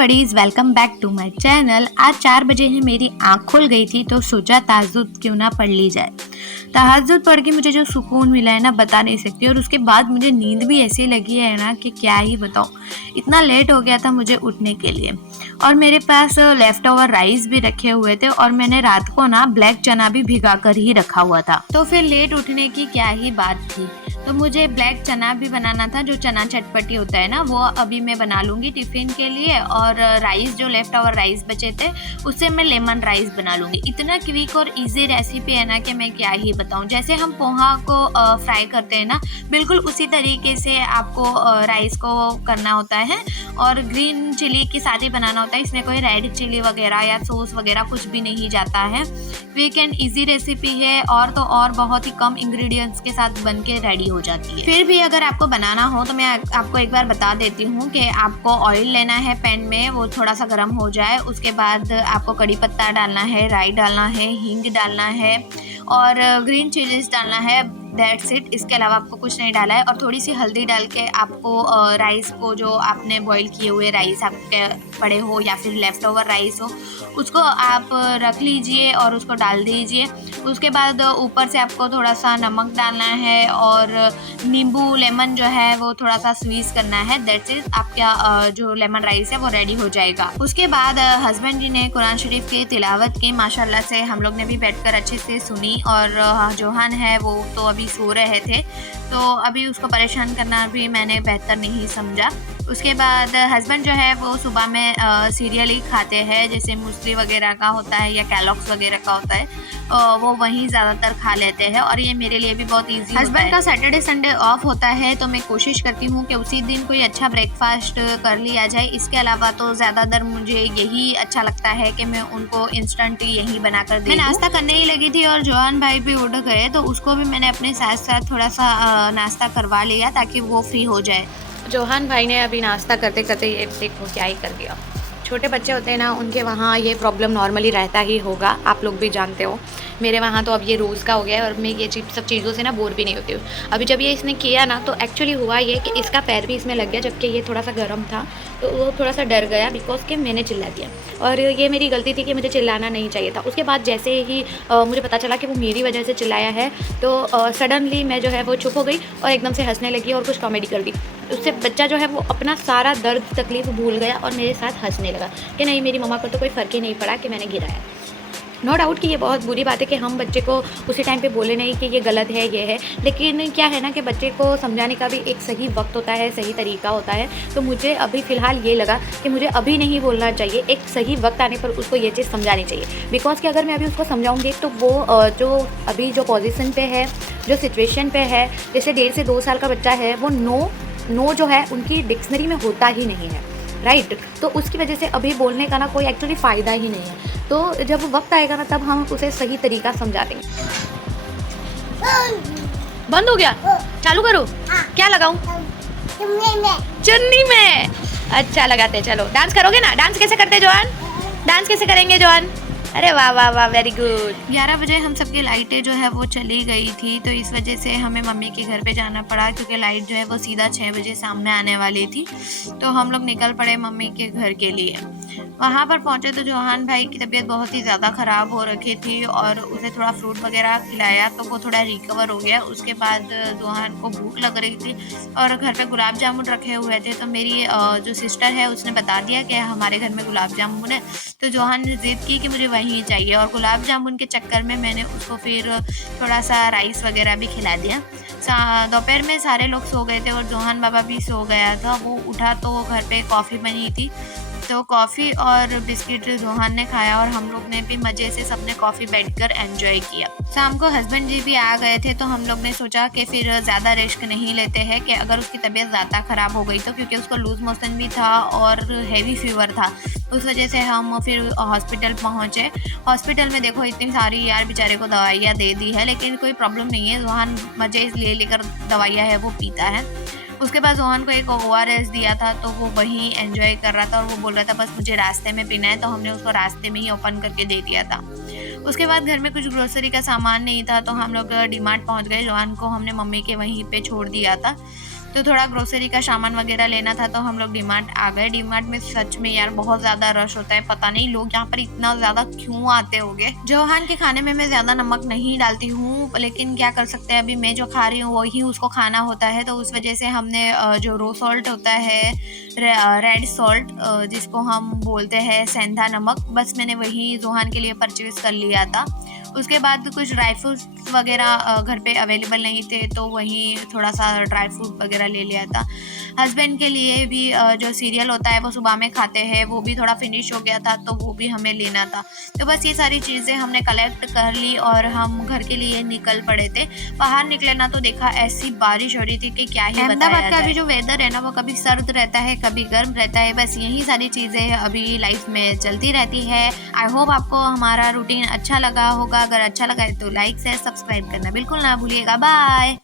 Buddies, welcome back to my channel. आज 4 बजे ही मेरी आँख खुल गई थी तो सोचा तहज्जुद क्यों ना पढ़ ली जाए। तहज्जुद पढ़ के मुझे जो सुकून मिला है ना बता नहीं सकती, और उसके बाद मुझे नींद भी ऐसी लगी है ना कि क्या ही बताऊँ। इतना लेट हो गया था मुझे उठने के लिए, और मेरे पास लेफ्ट ओवर राइस भी रखे हुए थे, और मैंने रात को ना ब्लैक चना भी भिगा कर ही रखा हुआ था। तो फिर लेट उठने की क्या ही बात थी। तो मुझे ब्लैक चना भी बनाना था, जो चना चटपटी होता है ना, वो अभी मैं बना लूँगी टिफ़िन के लिए। और राइस जो लेफ़्ट ओवर राइस बचे थे उससे मैं लेमन राइस बना लूँगी। इतना क्विक और इजी रेसिपी है ना कि मैं क्या ही बताऊँ। जैसे हम पोहा को फ्राई करते हैं ना, बिल्कुल उसी तरीके से आपको राइस को करना होता है, और ग्रीन चिली के साथ ही बनाना होता है। इसमें कोई रेड चिली वगैरह या सॉस वगैरह कुछ भी नहीं जाता है। क्विक एंड इजी रेसिपी है, और तो और बहुत ही कम इंग्रेडिएंट्स के साथ बन के रेडी हो जाती है। फिर भी अगर आपको बनाना हो तो मैं आपको एक बार बता देती हूँ कि आपको ऑयल लेना है पैन में, वो थोड़ा सा गर्म हो जाए। उसके बाद आपको कड़ी पत्ता डालना है, राई डालना है, हींग डालना है, और ग्रीन चिलीज डालना है। That's it. इसके अलावा आपको कुछ नहीं डाला है। और थोड़ी सी हल्दी डाल के आपको राइस को, जो आपने बॉईल किए हुए राइस आपके पड़े हो या फिर लेफ्ट ओवर राइस हो, उसको आप रख लीजिए और उसको डाल दीजिए। उसके बाद ऊपर से आपको थोड़ा सा नमक डालना है, और नींबू लेमन जो है वो थोड़ा सा स्क्वीज़ करना है। That's it. आपका जो लेमन राइस है वो रेडी हो जाएगा। उसके बाद हस्बैंड जी ने कुरान शरीफ की तिलावत की, माशाल्लाह से हम लोग ने भी बैठकर अच्छे से सुनी। और जोहान है वो तो अभी सो रहे थे, तो अभी उसको परेशान करना भी मैंने बेहतर नहीं समझा। उसके बाद हस्बैंड जो है वो सुबह में सीरियल ही खाते हैं, जैसे मूसली वगैरह का होता है या कैलॉग्स वगैरह का होता है, वो वही ज़्यादातर खा लेते हैं, और ये मेरे लिए भी बहुत ईजी। हस्बैंड का सैटरडे संडे ऑफ होता है, तो मैं कोशिश करती हूँ कि उसी दिन कोई अच्छा ब्रेकफास्ट कर लिया जाए। इसके अलावा तो ज़्यादातर मुझे यही अच्छा लगता है कि मैं उनको इंस्टेंट यही बना कर दे। मैं नाश्ता करने ही लगी थी और जोहान भाई भी उठ गए, तो उसको भी मैंने अपने साथ साथ थोड़ा सा नाश्ता करवा लिया ताकि वो फ्री हो जाए। जोहान भाई ने अभी नाश्ता करते करते ये देखो क्या ही कर दिया। छोटे बच्चे होते हैं ना, उनके वहाँ ये प्रॉब्लम नॉर्मली रहता ही होगा, आप लोग भी जानते हो। मेरे वहाँ तो अब ये रोज़ का हो गया है, और मैं ये सब चीज़ों से ना बोर भी नहीं होती हूँ। अभी जब ये इसने किया ना, तो एक्चुअली हुआ ये कि इसका पैर भी इसमें लग गया, जबकि ये थोड़ा सा गर्म था, तो वो थोड़ा सा डर गया बिकॉज कि मैंने चिल्ला दिया। और ये मेरी गलती थी कि मुझे चिल्लाना नहीं चाहिए था। उसके बाद जैसे ही मुझे पता चला कि वो मेरी वजह से चिल्लाया है, तो सडनली मैं जो है वो चुप हो गई और एकदम से हंसने लगी और कुछ कॉमेडी कर दी। उससे बच्चा जो है वो अपना सारा दर्द तकलीफ भूल गया और मेरे साथ हंसने लगा कि नहीं, मेरी मम्मा को तो कोई फ़र्क ही नहीं पड़ा कि मैंने गिराया। नो डाउट कि ये बहुत बुरी बात है कि हम बच्चे को उसी टाइम पे बोले नहीं कि ये गलत है, ये है। लेकिन क्या है ना कि बच्चे को समझाने का भी एक सही वक्त होता है, सही तरीका होता है। तो मुझे अभी फ़िलहाल ये लगा कि मुझे अभी नहीं बोलना चाहिए, एक सही वक्त आने पर उसको ये चीज़ समझानी चाहिए। बिकॉज़ कि अगर मैं अभी उसको समझाऊँगी तो वो जो अभी जो पोजीशन पे है, जो सिचुएशन पे है, जैसे 1.5 से 2 साल का बच्चा है, वो नो जो है उनकी डिक्शनरी में होता ही नहीं है, राइट। तो उसकी वजह से अभी बोलने का ना कोई एक्चुअली फ़ायदा ही नहीं है। तो जब वक्त आएगा ना, तब हम उसे सही तरीका समझा देंगे। बंद हो गया, चालू करो। क्या लगाऊं? चुन्नी में। अच्छा लगाते, चलो डांस करोगे ना? डांस कैसे करते जोहान? डांस कैसे करेंगे जोहान? अरे वाह वाह वाह, वेरी गुड। 11 बजे हम सबकी लाइटें जो है वो चली गई थी, तो इस वजह से हमें मम्मी के घर पे जाना पड़ा, क्योंकि लाइट जो है वो सीधा 6 बजे सामने आने वाली थी। तो हम लोग निकल पड़े मम्मी के घर के लिए। वहाँ पर पहुँचे तो जोहान भाई की तबीयत बहुत ही ज़्यादा ख़राब हो रखी थी, और उसे थोड़ा फ्रूट वगैरह खिलाया तो वो थोड़ा रिकवर हो गया। उसके बाद जोहान को भूख लग रही थी, और घर पे गुलाब जामुन रखे हुए थे, तो मेरी जो सिस्टर है उसने बता दिया कि हमारे घर में गुलाब जामुन है। तो जोहान ने ज़िद की कि मुझे वही चाहिए, और गुलाब जामुन के चक्कर में मैंने उसको फिर थोड़ा सा राइस वगैरह भी खिला दिया। दोपहर में सारे लोग सो गए थे और जोहान बाबा भी सो गया था। वो उठा तो घर पे कॉफ़ी बनी थी, तो कॉफ़ी और बिस्किट जोहान ने खाया, और हम लोग ने भी मज़े से सबने कॉफ़ी बैठकर एंजॉय किया। शाम को हस्बैंड जी भी आ गए थे, तो हम लोग ने सोचा कि फिर ज़्यादा रिस्क नहीं लेते हैं कि अगर उसकी तबीयत ज़्यादा ख़राब हो गई तो, क्योंकि उसको लूज़ मोशन भी था और हैवी फीवर था। उस वजह से हम फिर हॉस्पिटल पहुँचे। हॉस्पिटल में देखो इतनी सारी यार बेचारे को दवाइयाँ दे दी है, लेकिन कोई प्रॉब्लम नहीं है। जोहान मज़े लेकर दवाइयाँ है वो पीता है। उसके बाद जोहान को एक ORS दिया था, तो वो वहीं एंजॉय कर रहा था, और वो बोल रहा था बस मुझे रास्ते में पीना है, तो हमने उसको रास्ते में ही ओपन करके दे दिया था। उसके बाद घर में कुछ ग्रोसरी का सामान नहीं था तो हम लोग डीमार्ट पहुंच गए। जोहान को हमने मम्मी के वहीं पे छोड़ दिया था, तो थोड़ा ग्रोसरी का सामान वगैरह लेना था तो हम लोग डीमार्ट आ गए। डीमार्ट में सच में यार बहुत ज़्यादा रश होता है, पता नहीं लोग यहाँ पर इतना ज़्यादा क्यों आते होंगे। जोहान के खाने में मैं ज़्यादा नमक नहीं डालती हूँ, लेकिन क्या कर सकते हैं, अभी मैं जो खा रही हूँ वही उसको खाना होता है, तो उस वजह से हमने जो रो सॉल्ट होता है, रेड सॉल्ट जिसको हम बोलते हैं सेंधा नमक, बस मैंने वही जोहान के लिए परचेज कर लिया था। उसके बाद कुछ ड्राई फ्रूट्स वगैरह घर पे अवेलेबल नहीं थे तो वहीं थोड़ा सा ड्राई फ्रूट वगैरह ले लिया था। हस्बैंड के लिए भी जो सीरियल होता है वो सुबह में खाते हैं, वो भी थोड़ा फिनिश हो गया था तो वो भी हमें लेना था। तो बस ये सारी चीज़ें हमने कलेक्ट कर ली और हम घर के लिए निकल पड़े थे। बाहर निकले ना तो देखा ऐसी बारिश हो रही थी कि क्या ही अहमदाबाद का अभी जो वेदर है ना वो कभी सर्द रहता है कभी गर्म रहता है, बस यही सारी चीज़ें अभी लाइफ में चलती रहती है। आई होप आपको हमारा रूटीन अच्छा लगा होगा, अगर अच्छा लगा है तो लाइक शेयर सब्सक्राइब करना बिल्कुल ना भूलिएगा। बाय।